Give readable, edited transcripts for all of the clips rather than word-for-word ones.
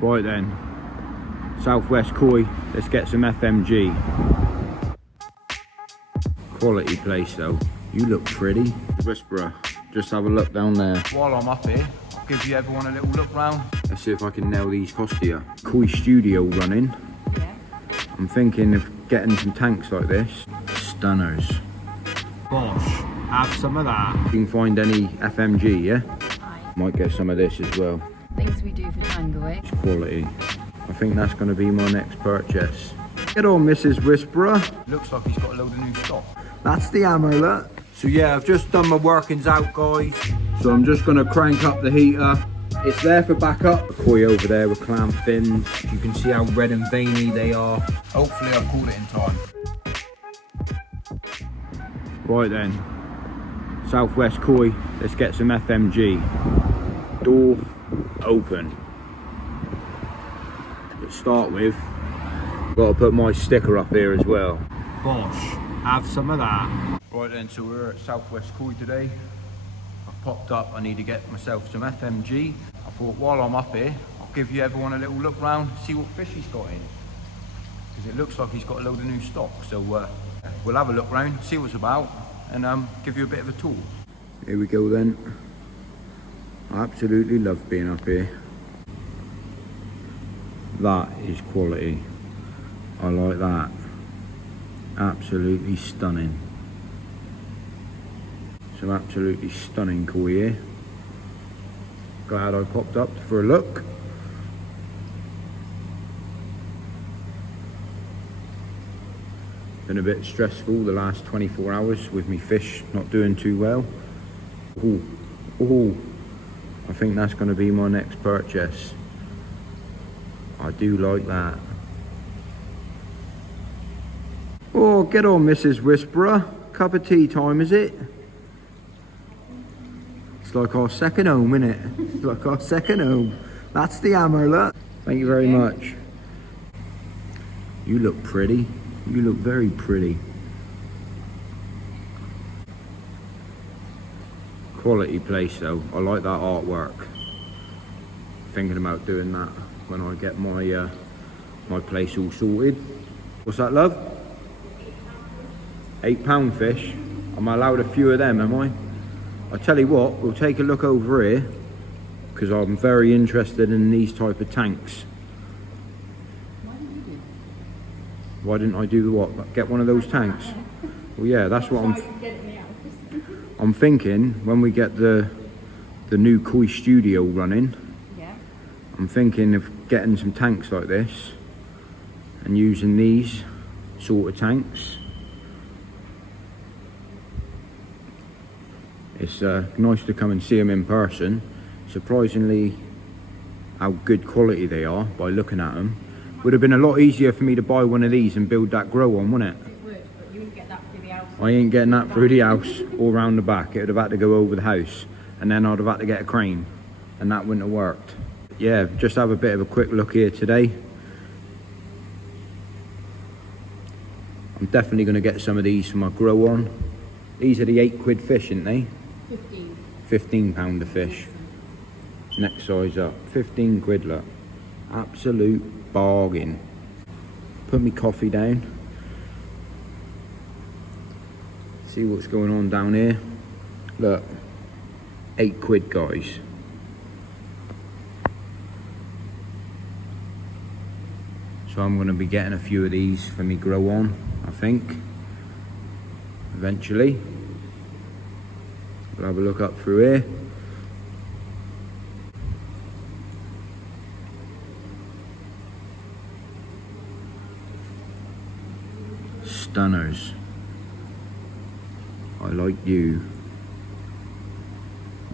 Right then, Southwest Koi, let's get some FMG. Quality place though. You look pretty. Whisperer, just have a look down there. While I'm up here, I'll give you everyone a little look round. Let's see if I can nail these Costia. Koi Studio running. Yeah. I'm thinking of getting some tanks like this. Stunners. Gosh, have some of that. You can find any FMG, yeah? Aye. Might get some of this as well. Things we do for Tango, eh? It's quality. I think that's going to be my next purchase. Get on, Mrs. Whisperer. Looks like he's got a load of new stock. That's the ammo, look. So yeah, I've just done my workings out, guys. So I'm just going to crank up the heater. It's there for backup. The koi over there with clam fins. You can see how red and veiny they are. Hopefully I'll call it in time. Right then, Southwest Koi, let's get some FMG. Door open. To start with, got to put my sticker up here as well. Gosh, have some of that. Right then, so we're at Southwest Koi today. I've popped up, I need to get myself some FMG. I thought while I'm up here, I'll give you everyone a little look round, see what fish he's got in. Because it looks like he's got a load of new stock. So we'll have a look round, see what's about, and give you a bit of a tour. Here we go then. I absolutely love being up here. That is quality. I like that. Absolutely stunning. Some absolutely stunning koi here. Glad I popped up for a look. Been a bit stressful the last 24 hours with me fish not doing too well. Oh, I think that's going to be my next purchase. I do like that. Oh, get on, Mrs. Whisperer. Cup of tea time, is it? It's like our second home, isn't it? It's like our second home. That's the ammo, look. Thank you very much. You look pretty. You look very pretty. Quality place though. I like that artwork. Thinking about doing that when I get my my place all sorted. What's that, love? £8 fish. I'm allowed a few of them, am I? I'll tell you what, we'll take a look over here because I'm very interested in these type of tanks. Why didn't I do the what? Get one of those tanks? Well, yeah, that's what I'm thinking when we get the new Koi Studio running. Yeah. I'm thinking of getting some tanks like this and using these sort of tanks. It's nice to come and see them in person. Surprisingly how good quality they are by looking at them. Would have been a lot easier for me to buy one of these and build that grow on, wouldn't it? It would, but you wouldn't get that through the house. I ain't getting that through the house or round the back. It would have had to go over the house and then I'd have had to get a crane and that wouldn't have worked. Yeah, just have a bit of a quick look here today. I'm definitely going to get some of these for my grow on. These are the £8 fish, aren't they? 15. £15 a fish. Next size up. 15 quid, look. Absolute bargain. Put me coffee down. See what's going on down here. Look. £8, guys. So I'm going to be getting a few of these for me grow on, I think. Eventually. We'll have a look up through here. Stunners. I like you.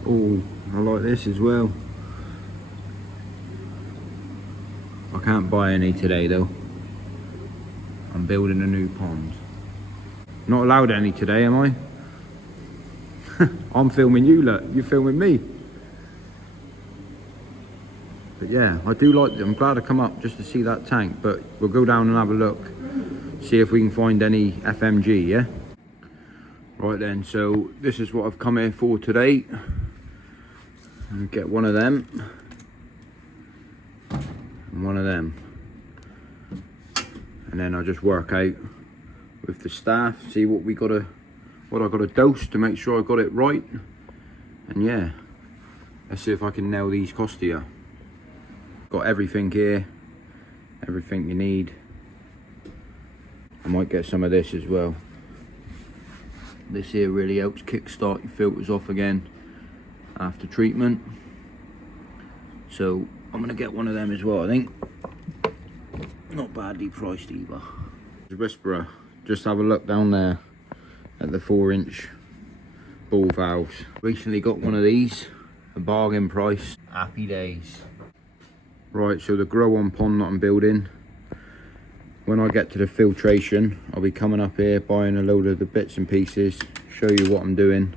Oh, I like this as well. I can't buy any today though. I'm building a new pond. Not allowed any today, am I? I'm filming you, look. You're filming me. But yeah, I do like it. I'm glad I come up just to see that tank, but we'll go down and have a look. See if we can find any FMG, yeah? Right then, so this is what I've come here for today. And get one of them. and one of them. And then I'll just work out with the staff, see what I gotta dose to make sure I got it right. And yeah, let's see if I can nail these Costia. Got everything here, everything you need. I might get some of this as well. This here really helps kickstart your filters off again after treatment. So I'm gonna get one of them as well, I think. Not badly priced either. Whisperer, just have a look down there at the 4-inch ball valves. Recently got one of these, a bargain price, happy days. Right, so the grow on pond that I'm building, when I get to the filtration, I'll be coming up here, buying a load of the bits and pieces, show you what I'm doing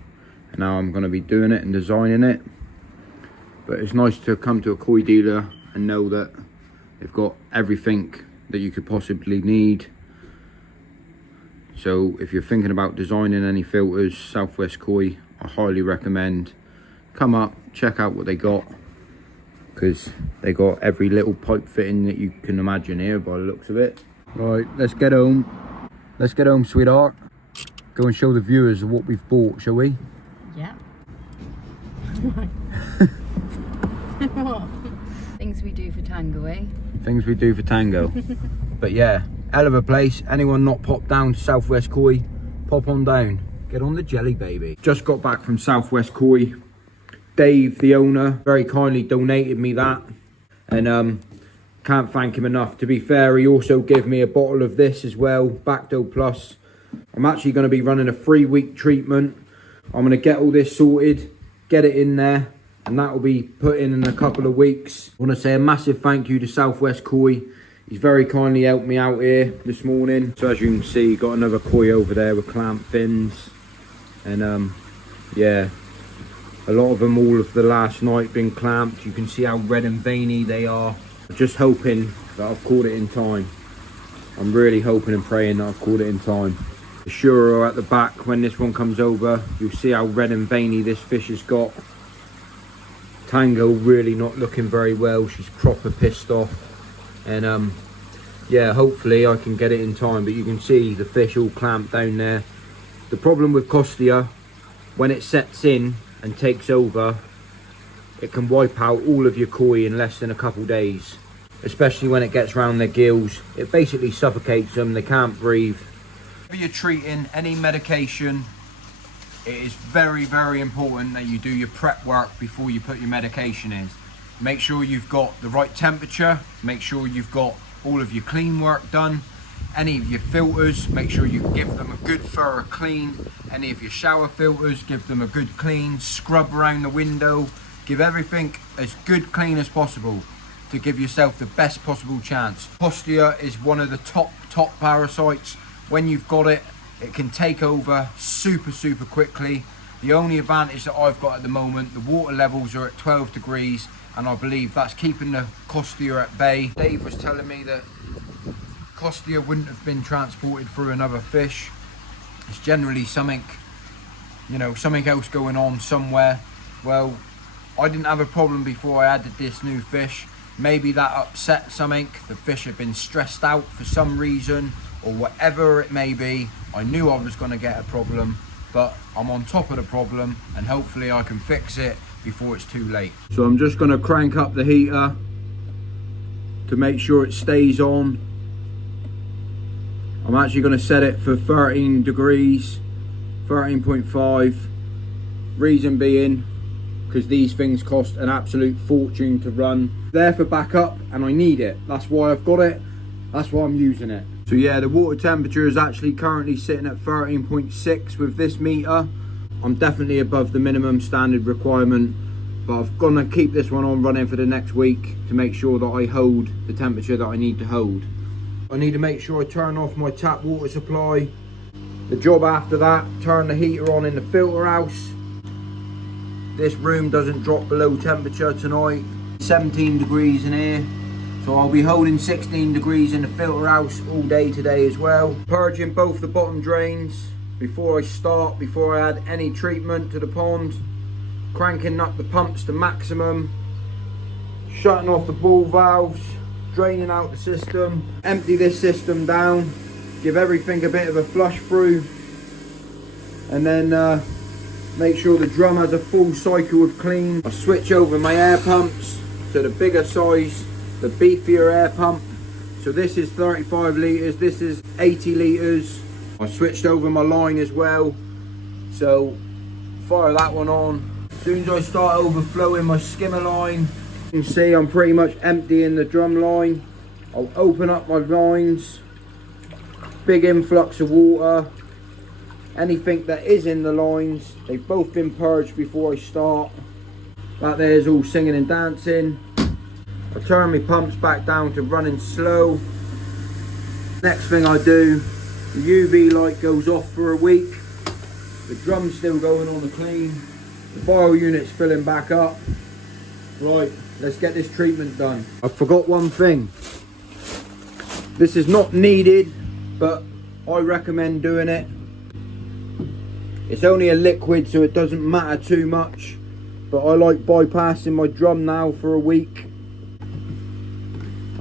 and how I'm going to be doing it and designing it. But it's nice to come to a koi dealer and know that they've got everything that you could possibly need. So if you're thinking about designing any filters, Southwest Koi, I highly recommend come up, check out what they got, because they got every little pipe fitting that you can imagine here by the looks of it. Right, let's get home. Let's get home, sweetheart. Go and show the viewers what we've bought, shall we? Yeah. Things we do for Tango, eh? Things we do for Tango. But yeah, hell of a place. Anyone not popped down to Southwest Koi, pop on down. Get on the jelly, baby. Just got back from Southwest Koi. Dave, the owner, very kindly donated me that. And can't thank him enough. To be fair, he also gave me a bottle of this as well, Bacto Plus. I'm actually going to be running a 3-week treatment. I'm going to get all this sorted, get it in there, and that will be put in a couple of weeks. I want to say a massive thank you to Southwest Koi. He's very kindly helped me out here this morning. So as you can see, got another koi over there with clamp fins. And yeah, a lot of them all of the last night been clamped. You can see how red and veiny they are. Just hoping that I've caught it in time. I'm really hoping and praying that I've caught it in time. The Shuro at the back, when this one comes over, you'll see how red and veiny this fish has got. Tango really not looking very well. She's proper pissed off. And yeah, hopefully I can get it in time. But you can see the fish all clamped down there. The problem with Costia, when it sets in and takes over, it can wipe out all of your koi in less than a couple days. Especially when it gets round their gills. It basically suffocates them, they can't breathe. If you're treating any medication, it is very, very important that you do your prep work before you put your medication in. Make sure you've got the right temperature, make sure you've got all of your clean work done. Any of your filters, make sure you give them a good thorough clean. Any of your shower filters, give them a good clean. Scrub around the window, give everything as good clean as possible to give yourself the best possible chance. Costia is one of the top parasites. When you've got it, it can take over super quickly. The only advantage that I've got at the moment, the water levels are at 12 degrees, and I believe that's keeping the Costia at bay. Dave was telling me that Costia wouldn't have been transported through another fish. It's generally something, you know, something else going on somewhere. Well, I didn't have a problem before I added this new fish. Maybe that upset something. The fish had been stressed out for some reason, or whatever it may be. I knew I was going to get a problem, but I'm on top of the problem, and hopefully I can fix it before it's too late. So I'm just going to crank up the heater to make sure it stays on. I'm actually going to set it for 13 degrees, 13.5. Reason being, because these things cost an absolute fortune to run. They're for backup, and I need it. That's why I've got it. That's why I'm using it. So yeah, the water temperature is actually currently sitting at 13.6 with this meter. I'm definitely above the minimum standard requirement, but I'm gonna keep this one on running for the next week to make sure that I hold the temperature that I need to hold. I need to make sure I turn off my tap water supply. The job after that, turn the heater on in the filter house. This room doesn't drop below temperature tonight. 17 degrees in here. So I'll be holding 16 degrees in the filter house all day today as well. Purging both the bottom drains before I add any treatment to the pond. Cranking up the pumps to maximum. Shutting off the ball valves. draining out the system. Empty this system down, give everything a bit of a flush through, and then make sure the drum has a full cycle of clean. I switch over my air pumps to the bigger size, the beefier air pump. So this is 35 litres, this is 80 litres. I switched over my line as well, so fire that one on. As soon as I start overflowing my skimmer line, you can see I'm pretty much emptying the drum line. I'll open up my lines, big influx of water. Anything that is in the lines, they've both been purged before I start. That there's all singing and dancing. I turn my pumps back down to running slow. Next thing I do, the UV light goes off for a week. The drum's still going on the clean. The bio unit's filling back up. Right, let's get this treatment done. I forgot one thing. This is not needed, but I recommend doing it. It's only a liquid, so it doesn't matter too much. But I like bypassing my drum now for a week.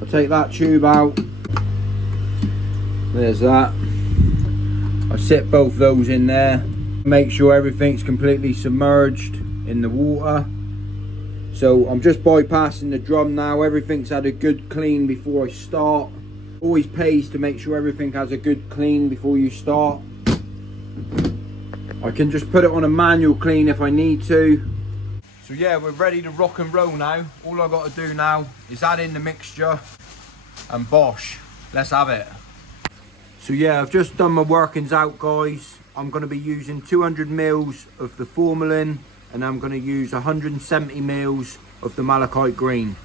I'll take that tube out. There's that. I sit both those in there. Make sure everything's completely submerged in the water. So I'm just bypassing the drum now. Everything's had a good clean before I start. Always pays to make sure everything has a good clean before you start. I can just put it on a manual clean if I need to. So yeah, we're ready to rock and roll now. All I've got to do now is add in the mixture and bosh, let's have it. So yeah, I've just done my workings out, guys. I'm going to be using 200 mils of the formalin, and I'm going to use 170 mils of the malachite green.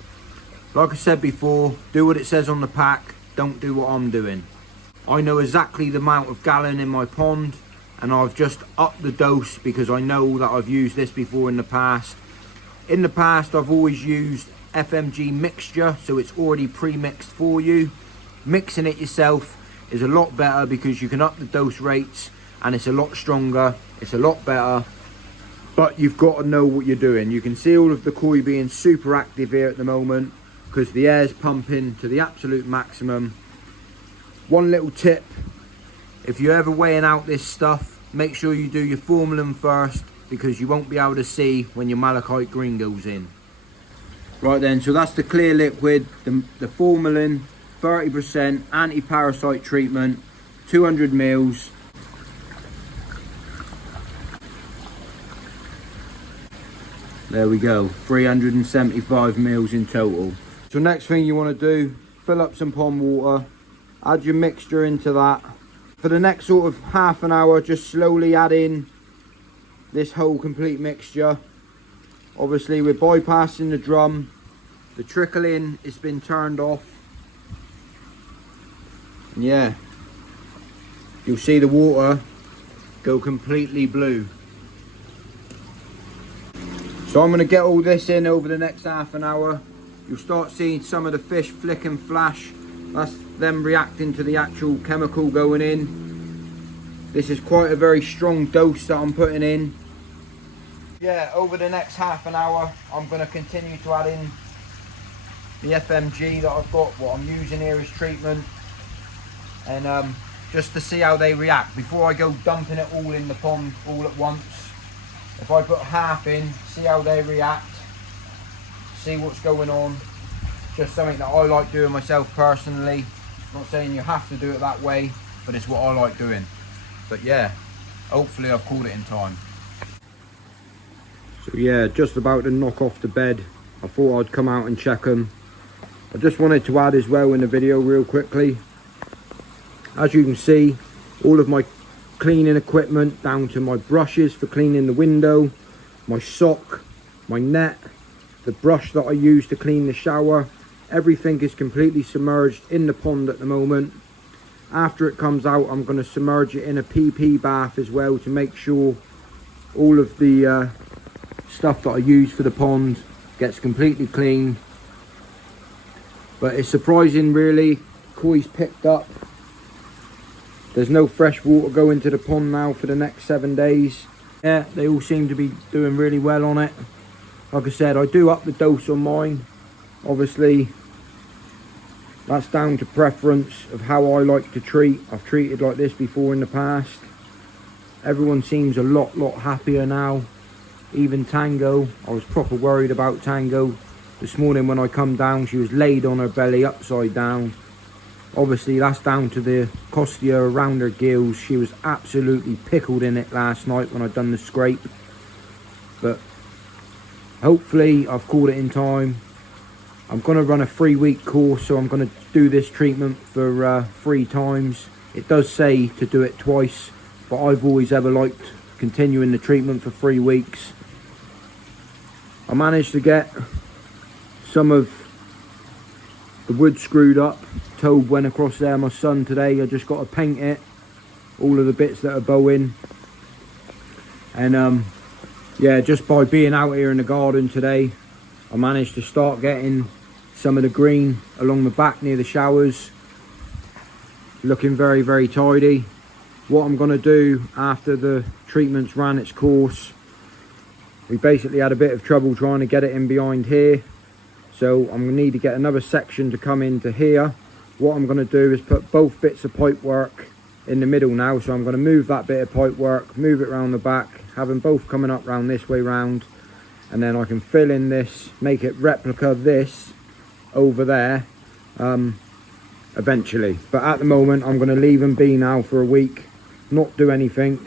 Like I said before, do what it says on the pack, don't do what I'm doing. I know exactly the amount of gallon in my pond, and I've just upped the dose because I know that I've used this before in the past. In the past, I've always used FMG mixture, so it's already pre-mixed for you. Mixing it yourself is a lot better because you can up the dose rates, and it's a lot stronger, it's a lot better, but you've got to know what you're doing. You can see all of the koi being super active here at the moment because the air's pumping to the absolute maximum. One little tip, if you're ever weighing out this stuff, make sure you do your formalin first, because you won't be able to see when your malachite green goes in. Right then, so that's the clear liquid, the formalin, 30% anti-parasite treatment, 200 mils. There we go, 375 mils in total. So next thing you want to do, fill up some pond water, add your mixture into that. For the next sort of half an hour, just slowly add in this whole complete mixture. Obviously we're bypassing the drum, the trickling has been turned off, and yeah, you'll see the water go completely blue. So I'm going to get all this in over the next half an hour. You'll start seeing some of the fish flick and flash. That's them reacting to the actual chemical going in. This is quite a very strong dose that I'm putting in. Yeah, over the next half an hour, I'm going to continue to add in the FMG that I've got. What I'm using here is treatment, and just to see how they react before I go dumping it all in the pond all at once. If I put half in, see how they react, see what's going on. Just something that I like doing myself personally. I'm not saying you have to do it that way, but it's what I like doing. But yeah, hopefully I've called it in time. So yeah, just about to knock off the bed. I thought I'd come out and check them. I just wanted to add as well in the video real quickly. As you can see, all of my cleaning equipment, down to my brushes for cleaning the window, my sock, my net, the brush that I use to clean the shower, everything is completely submerged in the pond at the moment. After it comes out, I'm going to submerge it in a PP bath as well to make sure all of the stuff that I use for the pond gets completely clean. But it's surprising really, koi's picked up. There's no fresh water going to the pond now for the next 7 days. Yeah, they all seem to be doing really well on it. Like I said, I do up the dose on mine. Obviously, That's down to preference of how I like to treat. I've treated like this before in the past. Everyone seems a lot happier now. Even Tango. I was proper worried about Tango. This morning when I come down, she was laid on her belly upside down. Obviously that's down to the costia around her gills. She was absolutely pickled in it last night when I'd done the scrape. But hopefully I've caught it in time. I'm going to run a 3-week course, so I'm going to do this treatment for 3 times. It does say to do it twice, but I've always ever liked continuing the treatment for 3 weeks. I managed to get some of the wood screwed up. Tobe went across there, my son, today. I just got to paint it, all of the bits that are bowing. And yeah, just by being out here in the garden today, I managed to start getting some of the green along the back near the showers looking very tidy. What I'm going to do after the treatment's ran its course, we basically had a bit of trouble trying to get it in behind here, so I'm going to need to get another section to come into here. What I'm going to do is put both bits of pipe work in the middle now, so I'm going to move that bit of pipe work, move it round the back, have them both coming up round this way round, and then I can fill in this, make it replica this over there eventually. But at the moment I'm going to leave them be now for a week, not do anything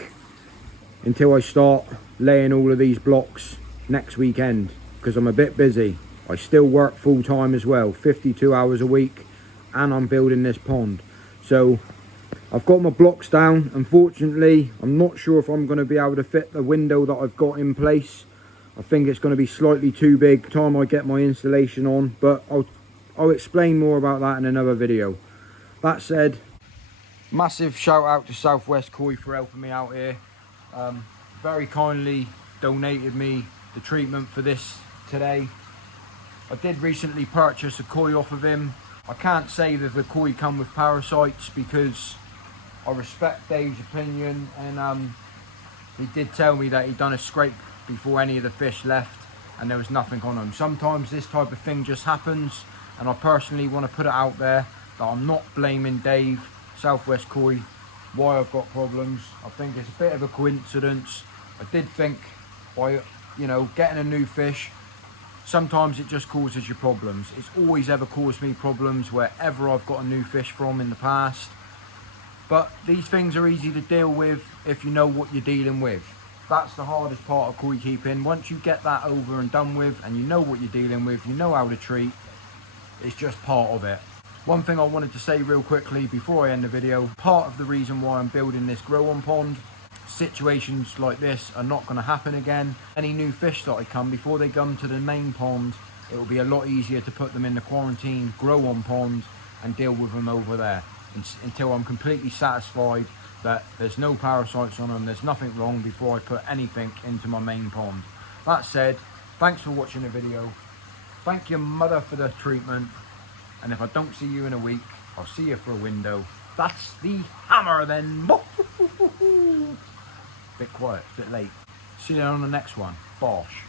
until I start laying all of these blocks next weekend, because I'm a bit busy. I still work full time as well, 52 hours a week, and I'm building this pond. So I've got my blocks down. Unfortunately, I'm not sure if I'm going to be able to fit the window that I've got in place. I think it's going to be slightly too big time I get my installation on, but I'll explain more about that in another video. That said, massive shout out to Southwest Koi for helping me out here. Very kindly donated me the treatment for this today. I did recently purchase a koi off of him. I can't say that the koi come with parasites because I respect Dave's opinion, and he did tell me that he'd done a scrape before any of the fish left and there was nothing on them. Sometimes this type of thing just happens, and I personally want to put it out there that I'm not blaming Dave, Southwest Koi, why I've got problems. I think it's a bit of a coincidence. I did think by, you know, getting a new fish, sometimes it just causes you problems. It's always ever caused me problems wherever I've got a new fish from in the past. But these things are easy to deal with if you know what you're dealing with. That's the hardest part of koi keeping. Once you get that over and done with, and you know what you're dealing with, you know how to treat, it's just part of it. One thing I wanted to say real quickly before I end the video, part of the reason why I'm building this grow-on pond, situations like this are not going to happen again. Any new fish that I come, before they come to the main pond, it will be a lot easier to put them in the quarantine grow-on pond and deal with them over there until I'm completely satisfied that there's no parasites on them, there's nothing wrong, before I put anything into my main pond. That said, thanks for watching the video. Thank your mother for the treatment, and if I don't see you in a week, I'll see you for a window. That's the hammer then. Bit quiet, bit late. See you on the next one. Bosh.